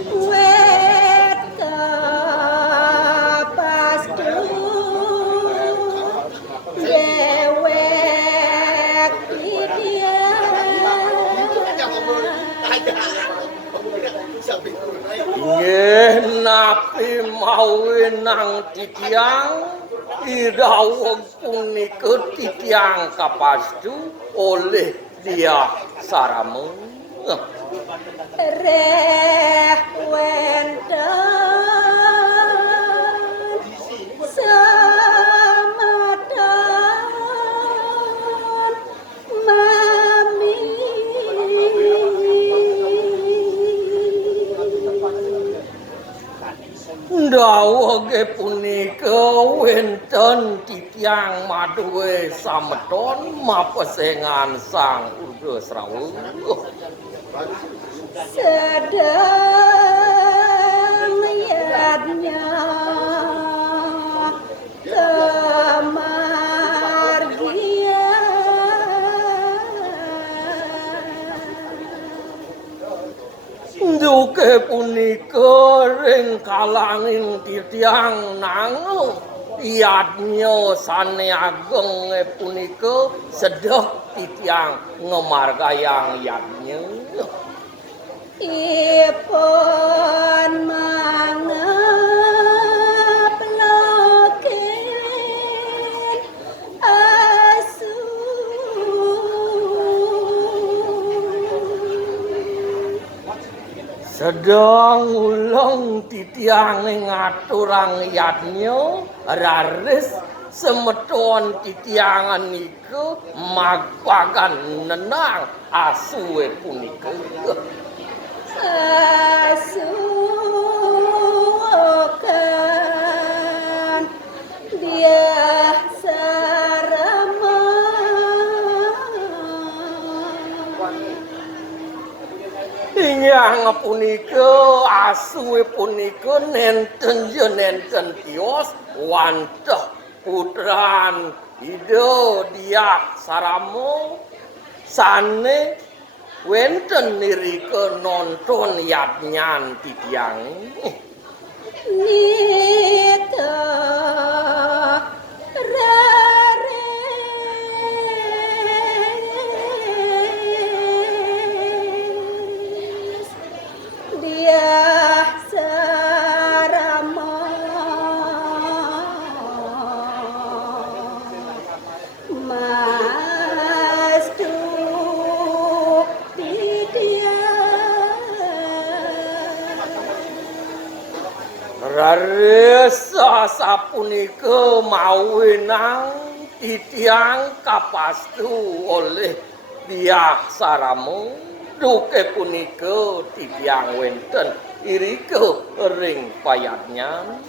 wet kapastu dewek dia nggih napi mawi nang titiang idawuh punika titiang kapastu oleh dia Sarama reh wenten samadan mami dawuhe punika wenten titiang maduwe sameton mapesengan Sang Urgasrawa sedang yadnya kemargian duke punika ring kalanging titiang nangu yadnya sane ageng punika sedek titiang ngemargayang yadnya ipun mangap loken asu sedang ulang titiang ngaturang yadnya raris semeton titiangan niku magpagan nenang asuwe punika asukan dia Sarama ingkang punika asuwe punika nenten nenten tios wantah putran Ida dia Sarama sane wenten nirika nonton yadnyan titiang nita rares dia Sarama mastu raresa sapunika mawi nang titiang kapastu oleh Dyah Sarama duke punika titiang wenten irika ring payadnyan